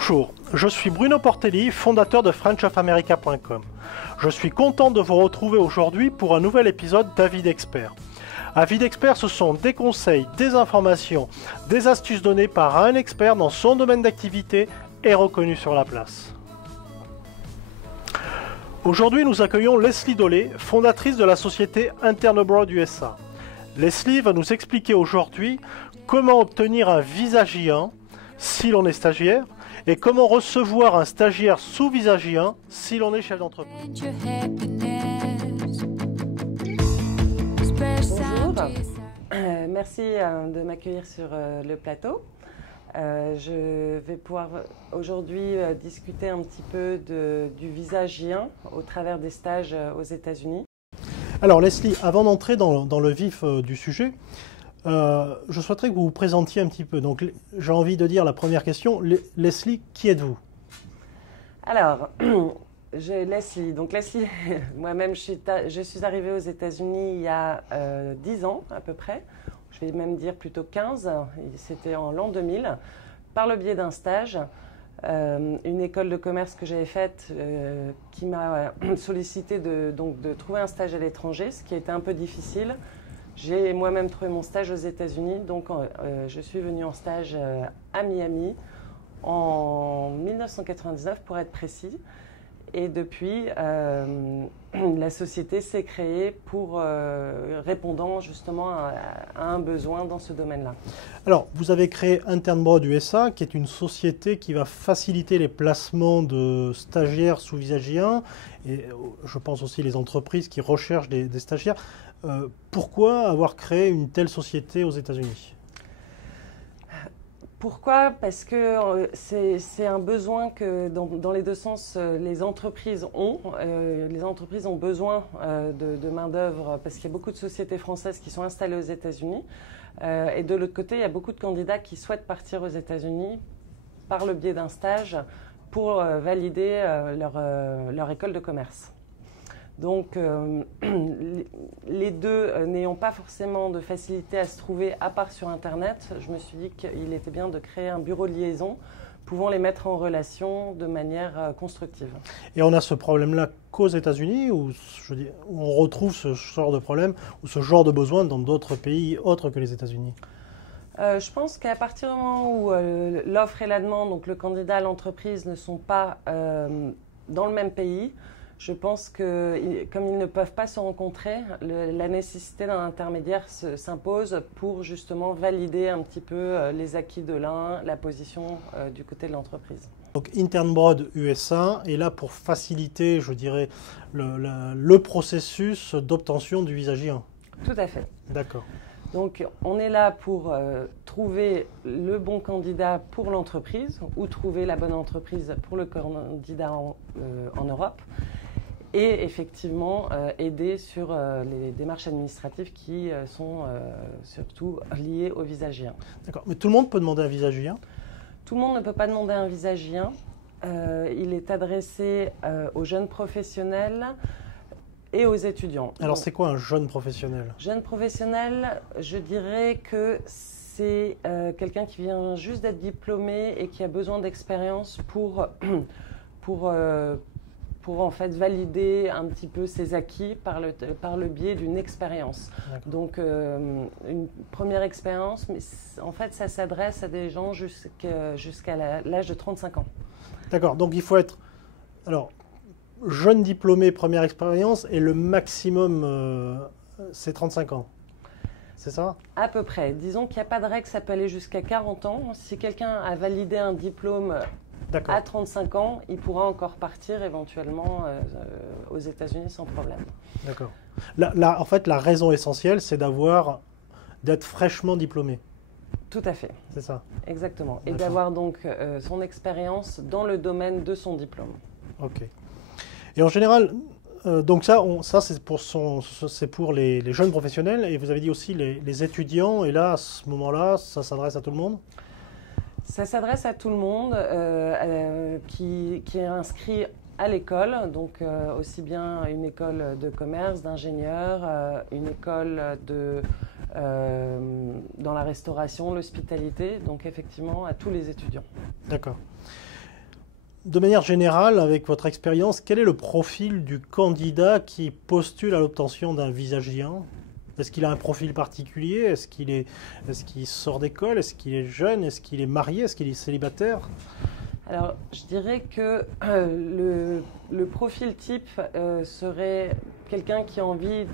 Bonjour, je suis Bruno Portelli, fondateur de FrenchOfAmerica.com. Je suis content de vous retrouver aujourd'hui pour un nouvel épisode d'Avis d'expert. Avis d'expert, ce sont des conseils, des informations, des astuces données par un expert dans son domaine d'activité et reconnu sur la place. Aujourd'hui, nous accueillons Leslie Dolé, fondatrice de la société Intern Abroad USA. Leslie va nous expliquer aujourd'hui comment obtenir un visa J1 si l'on est stagiaire et comment recevoir un stagiaire sous visa J1 si l'on est chef d'entreprise. Bonjour, merci de m'accueillir sur le plateau. Je vais pouvoir aujourd'hui discuter un petit peu du visa J1 au travers des stages aux États-Unis. Alors Leslie, avant d'entrer dans le vif du sujet, je souhaiterais que vous vous présentiez un petit peu. Donc j'ai envie de dire la première question. Leslie, qui êtes-vous? Alors, Leslie. Donc Leslie, moi-même, je suis arrivée aux États-Unis il y a 10 ans à peu près. Je vais même dire plutôt 15. C'était en l'an 2000, par le biais d'un stage. Une école de commerce que j'avais faite qui m'a sollicité de trouver un stage à l'étranger, ce qui a été un peu difficile. J'ai moi-même trouvé mon stage aux États-Unis, donc je suis venue en stage à Miami en 1999 pour être précis. Et depuis, la société s'est créée pour répondant justement à un besoin dans ce domaine-là. Alors, vous avez créé Intern Abroad USA, qui est une société qui va faciliter les placements de stagiaires sous visa J1, et je pense aussi les entreprises qui recherchent des stagiaires. Pourquoi avoir créé une telle société aux États-Unis ? Pourquoi? Parce que c'est un besoin que dans les deux sens, les entreprises ont. Les entreprises ont besoin de main-d'œuvre parce qu'il y a beaucoup de sociétés françaises qui sont installées aux États-Unis. Et de l'autre côté, il y a beaucoup de candidats qui souhaitent partir aux États-Unis par le biais d'un stage pour valider leur école de commerce. Donc, les deux n'ayant pas forcément de facilité à se trouver à part sur Internet, je me suis dit qu'il était bien de créer un bureau de liaison pouvant les mettre en relation de manière constructive. Et on a ce problème-là qu'aux États-Unis, où on retrouve ce genre de problème ou ce genre de besoin dans d'autres pays autres que les États-Unis? Je pense qu'à partir du moment où l'offre et la demande, donc le candidat à l'entreprise, ne sont pas dans le même pays, je pense que, comme ils ne peuvent pas se rencontrer, la nécessité d'un intermédiaire s'impose pour justement valider un petit peu les acquis de l'un, la position du côté de l'entreprise. Donc Intern Abroad USA est là pour faciliter, je dirais, le processus d'obtention du visa J1. Tout à fait. D'accord. Donc on est là pour trouver le bon candidat pour l'entreprise ou trouver la bonne entreprise pour le candidat en Europe. Et effectivement aider sur les démarches administratives qui sont surtout liées au visa J1. D'accord, mais tout le monde peut demander un visa J1? Tout le monde ne peut pas demander un visa J1. Il est adressé aux jeunes professionnels et aux étudiants. Alors c'est quoi un jeune professionnel? Jeune professionnel, je dirais que c'est quelqu'un qui vient juste d'être diplômé et qui a besoin d'expérience pour en fait valider un petit peu ses acquis par le biais d'une expérience. Donc une première expérience, mais en fait ça s'adresse à des gens jusqu'à l'âge de 35 ans. D'accord, donc il faut être jeune diplômé, première expérience, et le maximum c'est 35 ans. C'est ça? À peu près. Disons qu'il n'y a pas de règle, ça peut aller jusqu'à 40 ans. Si quelqu'un a validé un diplôme à 35 ans, il pourra encore partir éventuellement aux États-Unis sans problème. D'accord. En fait, la raison essentielle, c'est d'être fraîchement diplômé. Tout à fait. C'est ça. Exactement. Et d'avoir donc son expérience dans le domaine de son diplôme. Ok. Et en général, donc ça c'est pour les jeunes professionnels, et vous avez dit aussi les étudiants, et là, à ce moment-là, ça s'adresse à tout le monde? Ça s'adresse à tout le monde qui est inscrit à l'école, donc aussi bien une école de commerce, d'ingénieur, une école dans la restauration, l'hospitalité, donc effectivement à tous les étudiants. D'accord. De manière générale, avec votre expérience, quel est le profil du candidat qui postule à l'obtention d'un visa J1? Est-ce qu'il a un profil particulier? Est-ce qu'il sort d'école? Est-ce qu'il est jeune? Est-ce qu'il est marié? Est-ce qu'il est célibataire? Alors, je dirais que le profil type serait quelqu'un qui a envie,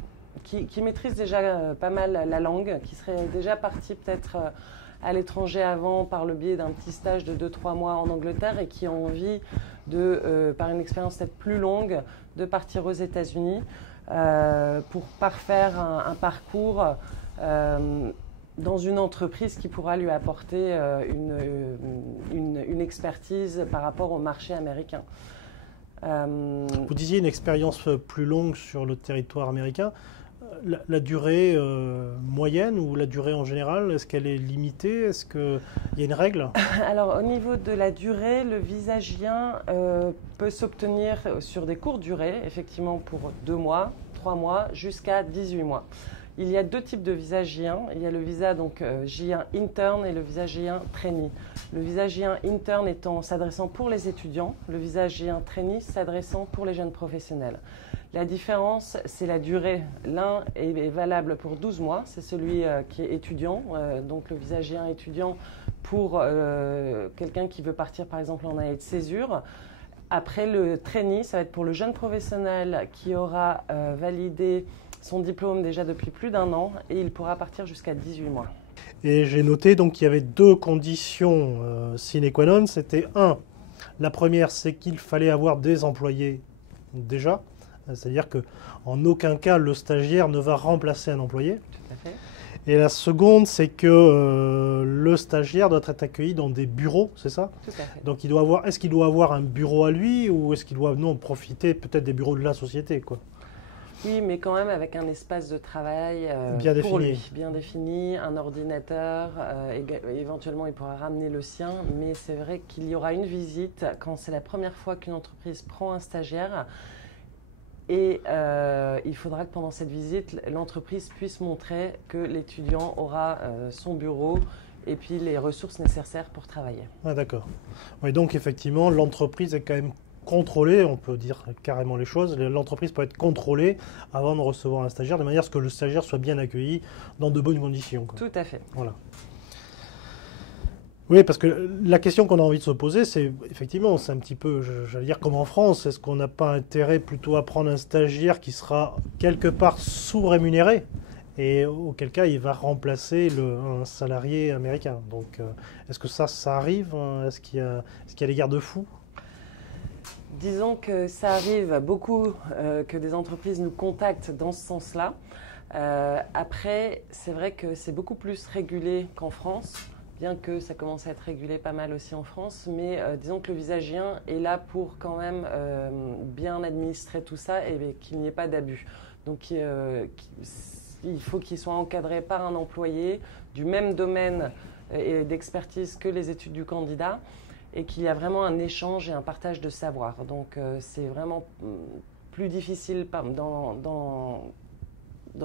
qui maîtrise déjà pas mal la langue, qui serait déjà parti peut-être à l'étranger avant par le biais d'un petit stage de 2-3 mois en Angleterre et qui a envie de, par une expérience peut-être plus longue, de partir aux États-Unis pour parfaire un parcours dans une entreprise qui pourra lui apporter une expertise par rapport au marché américain. Vous disiez une expérience plus longue sur le territoire américain. La durée moyenne ou la durée en général, est-ce qu'elle est limitée? Est-ce qu'il y a une règle? Alors, au niveau de la durée, le visa J1 peut s'obtenir sur des courtes durées, effectivement pour 2 mois, 3 mois, jusqu'à 18 mois. Il y a 2 types de visa J1. Il y a le visa donc, J1 interne et le visa J1 trainee. Le visa J1 interne s'adressant pour les étudiants, le visa J1 trainee s'adressant pour les jeunes professionnels. La différence, c'est la durée. L'un est valable pour 12 mois, c'est celui qui est étudiant, donc le visa J1 étudiant pour quelqu'un qui veut partir par exemple en année de césure. Après le trainee, ça va être pour le jeune professionnel qui aura validé son diplôme déjà depuis plus d'1 an et il pourra partir jusqu'à 18 mois. Et j'ai noté donc qu'il y avait 2 conditions sine qua non. C'était la première, c'est qu'il fallait avoir des employés déjà. C'est-à-dire qu'en aucun cas, le stagiaire ne va remplacer un employé. Tout à fait. Et la seconde, c'est que le stagiaire doit être accueilli dans des bureaux, c'est ça? Tout à fait. Donc, est-ce qu'il doit avoir un bureau à lui ou est-ce qu'il doit profiter peut-être des bureaux de la société, quoi? Oui, mais quand même avec un espace de travail bien pour défini. lui, bien défini, un ordinateur, éventuellement il pourra ramener le sien, mais c'est vrai qu'il y aura une visite quand c'est la première fois qu'une entreprise prend un stagiaire. Et il faudra que pendant cette visite, l'entreprise puisse montrer que l'étudiant aura son bureau et puis les ressources nécessaires pour travailler. Ah, d'accord. Oui, donc effectivement, l'entreprise est quand même contrôlée, on peut dire carrément les choses. L'entreprise peut être contrôlée avant de recevoir un stagiaire, de manière à ce que le stagiaire soit bien accueilli dans de bonnes conditions, quoi. Tout à fait. Voilà. Oui, parce que la question qu'on a envie de se poser, c'est effectivement, c'est un petit peu, j'allais dire comme en France, est-ce qu'on n'a pas intérêt plutôt à prendre un stagiaire qui sera quelque part sous-rémunéré et auquel cas il va remplacer un salarié américain. Donc, est-ce que ça arrive? Est-ce qu'il y a des garde-fous? Disons que ça arrive beaucoup que des entreprises nous contactent dans ce sens-là. Après, c'est vrai que c'est beaucoup plus régulé qu'en France. Bien que ça commence à être régulé pas mal aussi en France, mais disons que le visa J1 est là pour quand même bien administrer tout ça et qu'il n'y ait pas d'abus. Donc il faut qu'il soit encadré par un employé du même domaine et d'expertise que les études du candidat et qu'il y a vraiment un échange et un partage de savoir. Donc c'est vraiment plus difficile dans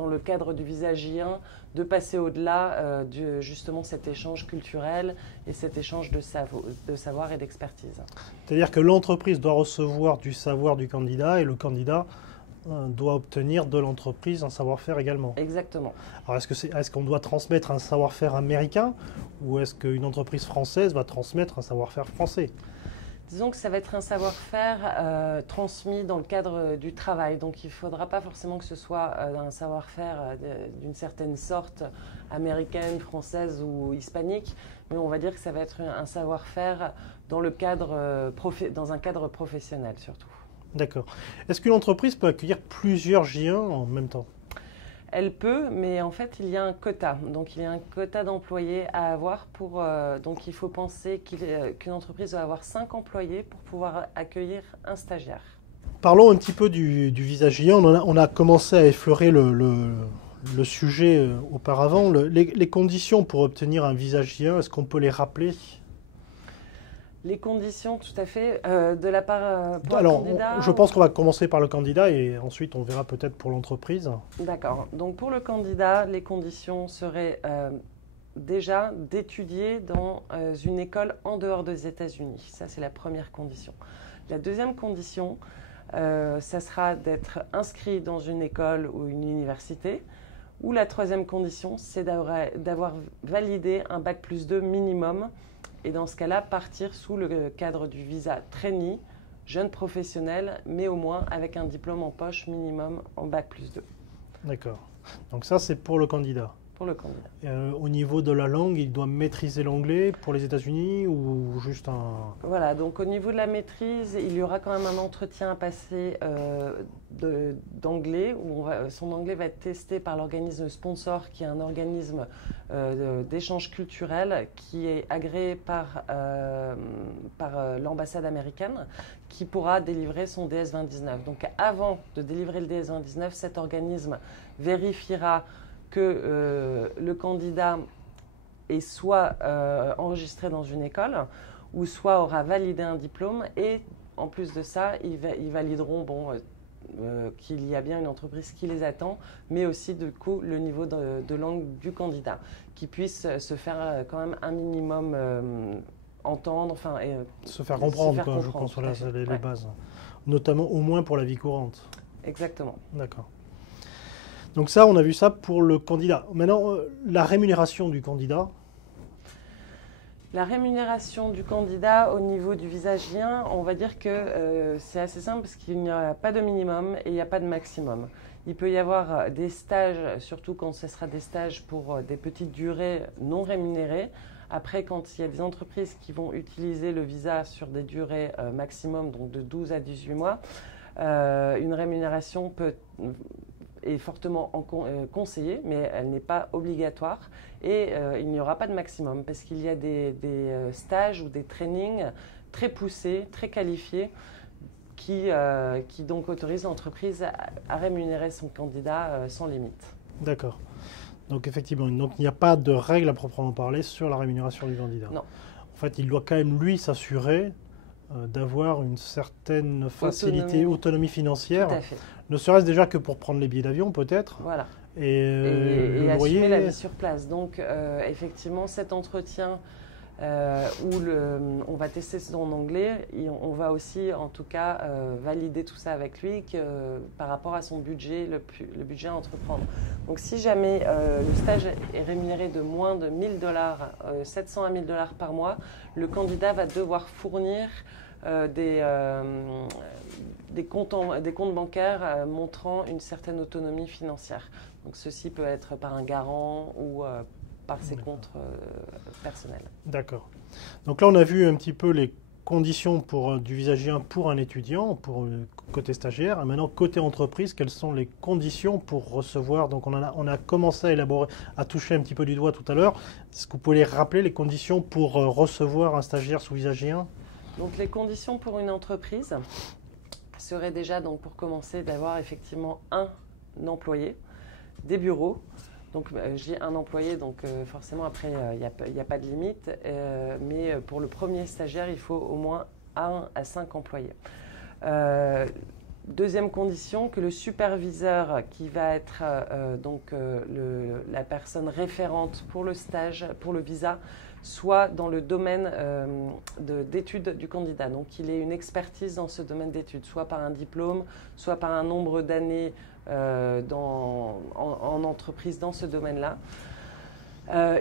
le cadre du visa J1, de passer au-delà de justement cet échange culturel et cet échange de savoir et d'expertise. C'est-à-dire que l'entreprise doit recevoir du savoir du candidat et le candidat doit obtenir de l'entreprise un savoir-faire également. Exactement. Alors est-ce qu'on doit transmettre un savoir-faire américain ou est-ce qu'une entreprise française va transmettre un savoir-faire français? Disons que ça va être un savoir-faire transmis dans le cadre du travail. Donc il ne faudra pas forcément que ce soit un savoir-faire d'une certaine sorte, américaine, française ou hispanique, mais on va dire que ça va être un savoir-faire dans un cadre professionnel surtout. D'accord. Est-ce qu'une entreprise peut accueillir plusieurs J1 en même temps? Elle peut, mais en fait, il y a un quota. Donc, il y a un quota d'employés à avoir donc, il faut penser qu'une entreprise doit avoir 5 employés pour pouvoir accueillir un stagiaire. Parlons un petit peu du visa J1. On a commencé à effleurer le sujet auparavant. Les conditions pour obtenir un visa J1, est-ce qu'on peut les rappeler? Les conditions, tout à fait, de la part pour Alors, le candidat. je pense qu'on va commencer par le candidat et ensuite on verra peut-être pour l'entreprise. D'accord. Donc pour le candidat, les conditions seraient déjà d'étudier dans une école en dehors des États-Unis. Ça, c'est la première condition. La deuxième condition, ça sera d'être inscrit dans une école ou une université. Ou la troisième condition, c'est d'avoir validé un bac+2 minimum. Et dans ce cas-là, partir sous le cadre du visa trainee, jeune professionnel, mais au moins avec un diplôme en poche minimum en bac+2. D'accord. Donc ça, c'est pour le candidat. Pour le candidat. Au niveau de la langue, il doit maîtriser l'anglais pour les États-Unis ou juste un... Voilà, donc au niveau de la maîtrise, il y aura quand même un entretien à passer d'anglais, où son anglais va être testé par l'organisme sponsor, qui est un organisme d'échange culturel qui est agréé par l'ambassade américaine, qui pourra délivrer son DS-2019. Donc avant de délivrer le DS-2019, cet organisme vérifiera que le candidat est soit enregistré dans une école ou soit aura validé un diplôme, et en plus de ça, ils valideront qu'il y a bien une entreprise qui les attend, mais aussi du coup le niveau de langue du candidat, qui puisse se faire quand même un minimum entendre, se faire comprendre, je pense, voilà, c'est les bases, notamment au moins pour la vie courante. Exactement. D'accord. Donc ça, on a vu ça pour le candidat. Maintenant, la rémunération du candidat. La rémunération du candidat au niveau du visa J1, on va dire que c'est assez simple parce qu'il n'y a pas de minimum et il n'y a pas de maximum. Il peut y avoir des stages, surtout quand ce sera des stages pour des petites durées non rémunérées. Après, quand il y a des entreprises qui vont utiliser le visa sur des durées maximum, donc de 12 à 18 mois, une rémunération est fortement conseillée, mais elle n'est pas obligatoire, et il n'y aura pas de maximum parce qu'il y a des stages ou des trainings très poussés, très qualifiés, qui donc autorisent l'entreprise à rémunérer son candidat sans limite. D'accord. Donc effectivement, donc, il n'y a pas de règle à proprement parler sur la rémunération du candidat. Non. En fait, il doit quand même, lui, s'assurer d'avoir une certaine facilité, autonomie financière. Tout à fait. Ne serait-ce déjà que pour prendre les billets d'avion, peut-être. Voilà. Et assumer la vie sur place. Donc, effectivement, cet entretien où on va tester son anglais, et on va aussi, en tout cas, valider tout ça avec lui par rapport à son budget, le budget à entreprendre. Donc, si jamais le stage est rémunéré de moins de $1000, 700 à $1000 par mois, le candidat va devoir fournir des comptes bancaires montrant une certaine autonomie financière. Donc, ceci peut être par un garant ou par ses comptes personnels. D'accord. Donc là, on a vu un petit peu les conditions du visa J1 pour un étudiant, pour côté stagiaire. Et maintenant, côté entreprise, quelles sont les conditions pour recevoir? Donc on a commencé à élaborer, à toucher un petit peu du doigt tout à l'heure. Est-ce que vous pouvez les rappeler, les conditions pour recevoir un stagiaire sous visa J1? Donc les conditions pour une entreprise seraient déjà, donc, pour commencer, d'avoir effectivement un employé, des bureaux. Donc j'ai un employé, donc forcément après il n'y a pas de limite, mais pour le premier stagiaire il faut au moins 1 à 5 employés. Deuxième condition, que le superviseur qui va être la personne référente pour le stage, pour le visa, soit dans le domaine d'études du candidat. Donc qu'il ait une expertise dans ce domaine d'études, soit par un diplôme, soit par un nombre d'années en entreprise dans ce domaine-là.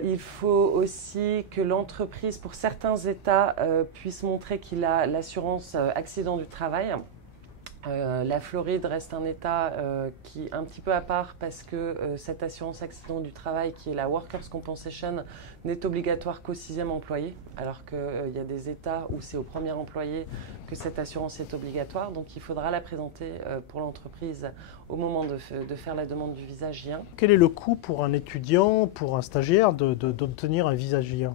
Il faut aussi que l'entreprise, pour certains États, puisse montrer qu'il a l'assurance accident du travail. La Floride reste un État qui est un petit peu à part parce que cette assurance accident du travail, qui est la Workers' Compensation, n'est obligatoire qu'au 6e employé, alors qu'il y a des États où c'est au premier employé que cette assurance est obligatoire. Donc il faudra la présenter pour l'entreprise au moment de faire la demande du visa J1. Quel est le coût pour un étudiant, pour un stagiaire, d'obtenir un visa J1?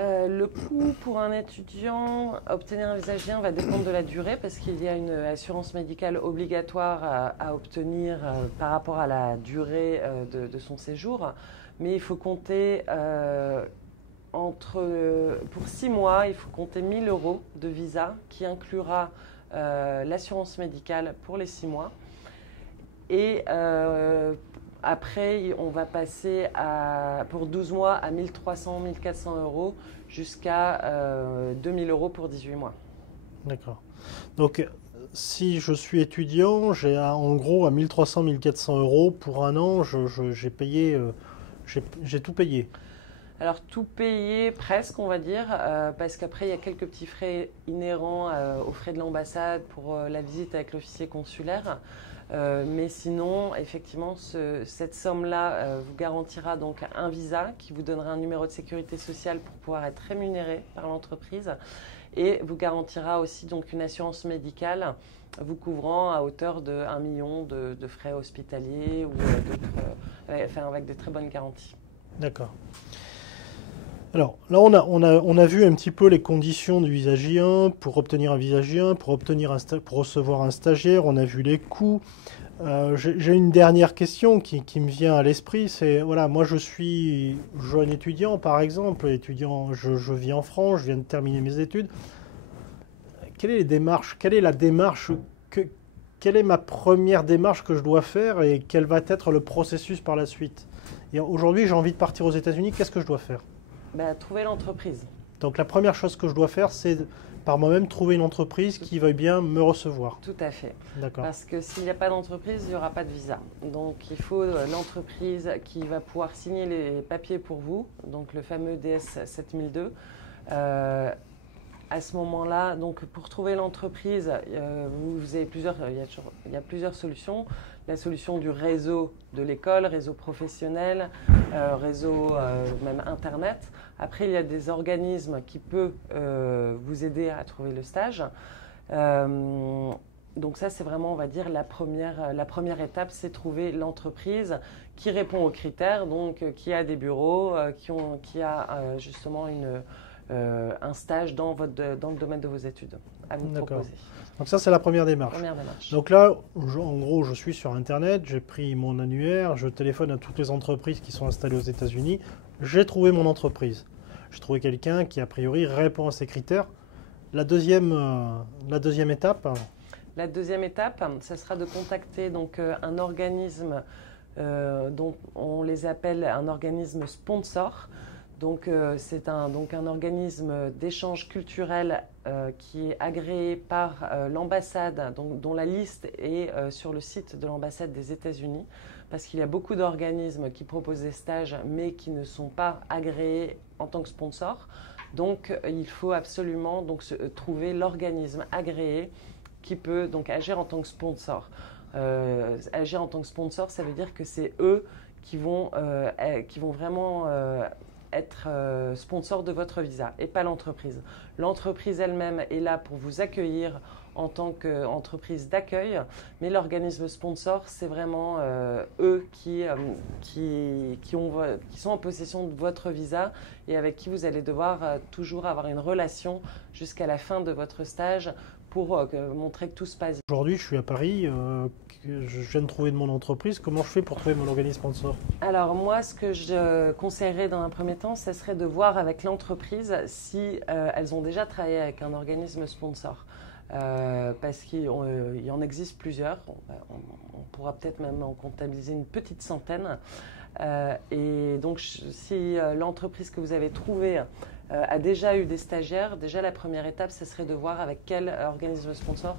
Le coût pour un étudiant, obtenir un visa J1 va dépendre de la durée parce qu'il y a une assurance médicale obligatoire à obtenir par rapport à la durée de son séjour. Mais il faut compter pour 6 mois, il faut compter 1 000 € de visa qui inclura l'assurance médicale pour les 6 mois. Et Après, on va passer pour 12 mois à 1 300, 1 400 euros jusqu'à 2 000 euros pour 18 mois. D'accord. Donc, si je suis étudiant, j'ai en gros à 1 300, 1 400 euros pour un an, j'ai payé, j'ai tout payé. Alors tout payé presque, on va dire, parce qu'après il y a quelques petits frais inhérents aux frais de l'ambassade pour la visite avec l'officier consulaire. Mais sinon, effectivement, cette somme-là vous garantira donc un visa qui vous donnera un numéro de sécurité sociale pour pouvoir être rémunéré par l'entreprise et vous garantira aussi donc une assurance médicale vous couvrant à hauteur de 1 million de frais hospitaliers ou avec de très bonnes garanties. D'accord. Alors là, on a vu un petit peu les conditions du visa J1 pour obtenir un visa J1, pour recevoir un stagiaire. On a vu les coûts. J'ai une dernière question qui me vient à l'esprit. C'est voilà, moi je suis jeune étudiant, par exemple, je vis en France, je viens de terminer mes études. Quelle est la démarche quelle est ma première démarche que je dois faire et quel va être le processus par la suite? Et aujourd'hui, j'ai envie de partir aux États-Unis. Qu'est-ce que je dois faire? Trouver l'entreprise. Donc la première chose que je dois faire, c'est par moi-même trouver une entreprise qui veuille bien me recevoir. Tout à fait. D'accord. Parce que s'il n'y a pas d'entreprise, il n'y aura pas de visa. Donc il faut l'entreprise qui va pouvoir signer les papiers pour vous, donc le fameux DS 7002. À ce moment-là, donc pour trouver l'entreprise, vous avez il y a plusieurs solutions. La solution du réseau de l'école, réseau professionnel, réseau même Internet. Après, il y a des organismes qui peuvent vous aider à trouver le stage. Donc ça, c'est vraiment, on va dire, la première étape, c'est trouver l'entreprise qui répond aux critères, donc qui a des bureaux, qui a justement un stage dans le domaine de vos études à vous proposer. Donc ça, c'est la première démarche. Donc là, en gros, je suis sur Internet, j'ai pris mon annuaire, je téléphone à toutes les entreprises qui sont installées aux États-Unis. J'ai trouvé mon entreprise. J'ai trouvé quelqu'un qui, a priori, répond à ces critères. La deuxième étape. La deuxième étape, ça sera de contacter donc, un organisme dont on les appelle un organisme sponsor. Donc, c'est un organisme d'échange culturel qui est agréé par l'ambassade, dont la liste est sur le site de l'ambassade des États-Unis, parce qu'il y a beaucoup d'organismes qui proposent des stages, mais qui ne sont pas agréés en tant que sponsor. Donc, il faut absolument trouver l'organisme agréé qui peut donc agir en tant que sponsor. Agir en tant que sponsor, ça veut dire que c'est eux qui vont vraiment être sponsor de votre visa et pas l'entreprise. L'entreprise elle-même est là pour vous accueillir en tant qu'entreprise d'accueil, mais l'organisme sponsor, c'est vraiment eux qui sont en possession de votre visa et avec qui vous allez devoir toujours avoir une relation jusqu'à la fin de votre stage pour montrer que tout se passe bien. Aujourd'hui, je suis à Paris, je viens de trouver de mon entreprise. Comment je fais pour trouver mon organisme sponsor? Alors moi, ce que je conseillerais dans un premier temps, ce serait de voir avec l'entreprise si elles ont déjà travaillé avec un organisme sponsor. Parce qu'il y en existe plusieurs. On pourra peut-être même en comptabiliser une petite centaine. Et donc, si l'entreprise que vous avez trouvée a déjà eu des stagiaires, déjà la première étape, ce serait de voir avec quel organisme sponsor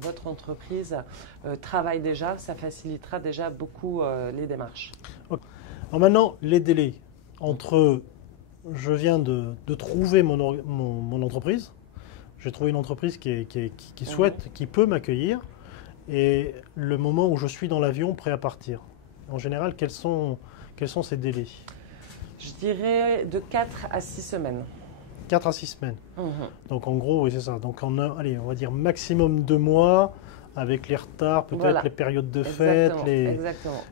votre entreprise travaille déjà. Ça facilitera déjà beaucoup les démarches. Okay. Alors maintenant, les délais entre je viens de trouver mon entreprise, j'ai trouvé une entreprise qui souhaite, qui peut m'accueillir, et le moment où je suis dans l'avion prêt à partir. En général, quels sont ces délais? Je dirais de 4 à 6 semaines. 4 à 6 semaines. Donc en gros, oui, c'est ça. Donc on va dire maximum 2 mois, avec les retards, peut-être les périodes de fête,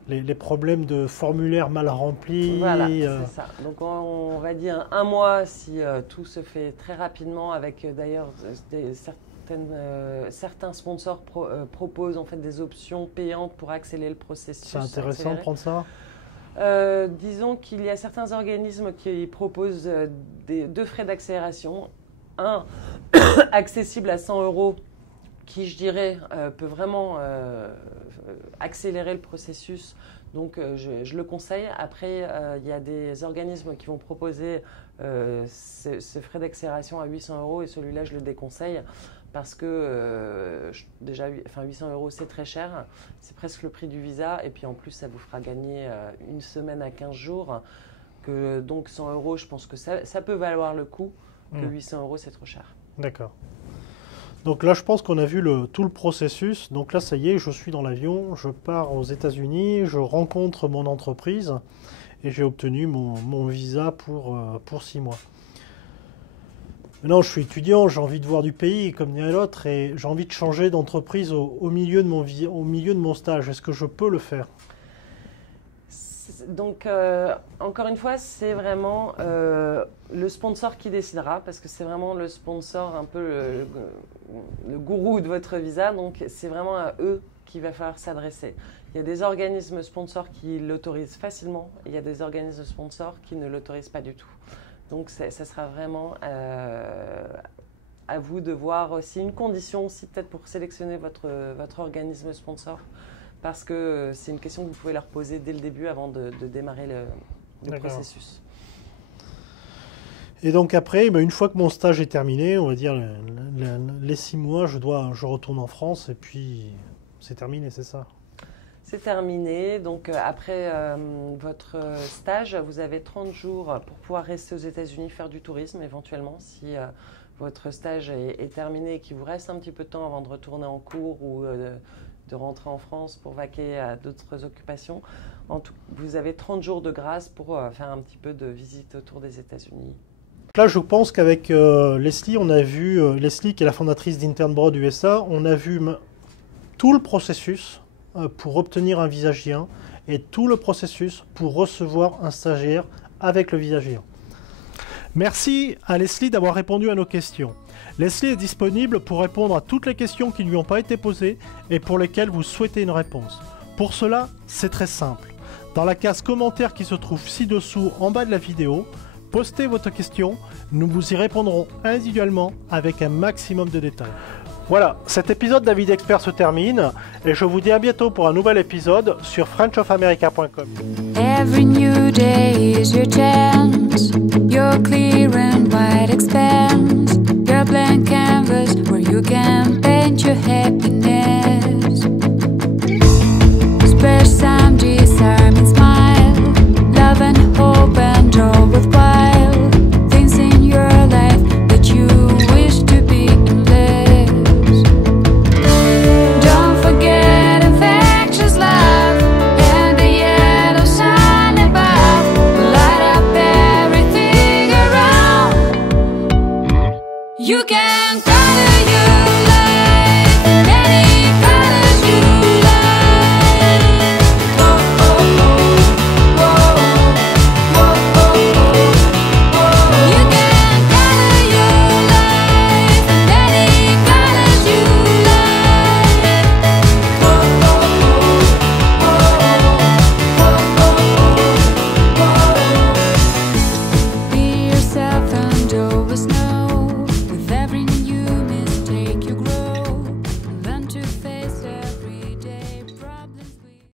les problèmes de formulaires mal remplis. Voilà, c'est ça. Donc on va dire 1 mois si tout se fait très rapidement, avec d'ailleurs certains sponsors proposent en fait des options payantes pour accélérer le processus. C'est intéressant de prendre ça. Disons qu'il y a certains organismes qui proposent 2 frais d'accélération. Un accessible à 100 € qui, je dirais, peut vraiment accélérer le processus. Donc, je le conseille. Après, il y a des organismes qui vont proposer ce frais d'accélération à 800 € et celui-là, je le déconseille parce que déjà, 800 € c'est très cher. C'est presque le prix du visa. Et puis, en plus, ça vous fera gagner une semaine à 15 jours. Donc, 100 €, je pense que ça peut valoir le coup. Que 800 €, c'est trop cher. D'accord. Donc là, je pense qu'on a vu tout le processus. Donc là, ça y est, je suis dans l'avion, je pars aux États-Unis, je rencontre mon entreprise et j'ai obtenu mon visa pour 6 mois. Maintenant, je suis étudiant, j'ai envie de voir du pays comme dirait l'autre et j'ai envie de changer d'entreprise au milieu de mon stage. Est-ce que je peux le faire ? Donc, encore une fois, c'est vraiment le sponsor qui décidera parce que c'est vraiment le sponsor, un peu le gourou de votre visa. Donc, c'est vraiment à eux qu'il va falloir s'adresser. Il y a des organismes sponsors qui l'autorisent facilement. Et il y a des organismes sponsors qui ne l'autorisent pas du tout. Donc, ça sera vraiment à vous de voir aussi une condition aussi peut-être pour sélectionner votre organisme sponsor. Parce que c'est une question que vous pouvez leur poser dès le début avant de démarrer le processus. Et donc après, une fois que mon stage est terminé, on va dire les 6 mois, je retourne en France et puis c'est terminé, c'est ça ? C'est terminé. Donc après votre stage, vous avez 30 jours pour pouvoir rester aux États-Unis, faire du tourisme éventuellement si votre stage est terminé et qu'il vous reste un petit peu de temps avant de retourner en cours ou de rentrer en France pour vaquer à d'autres occupations. Vous avez 30 jours de grâce pour faire un petit peu de visite autour des États-Unis. Là, je pense qu'avec Leslie, on a vu, Leslie qui est la fondatrice d'Internbroad USA, on a vu tout le processus pour obtenir un visa J1 et tout le processus pour recevoir un stagiaire avec le visa J1. Merci à Leslie d'avoir répondu à nos questions. Leslie est disponible pour répondre à toutes les questions qui ne lui ont pas été posées et pour lesquelles vous souhaitez une réponse. Pour cela, c'est très simple. Dans la case commentaires qui se trouve ci-dessous en bas de la vidéo, postez votre question, nous vous y répondrons individuellement avec un maximum de détails. Voilà, cet épisode d'Avis d'Expert se termine et je vous dis à bientôt pour un nouvel épisode sur frenchofamerica.com. Every new day is your chance. Your clear and wide expanse. Your blank canvas where you can paint your happiness.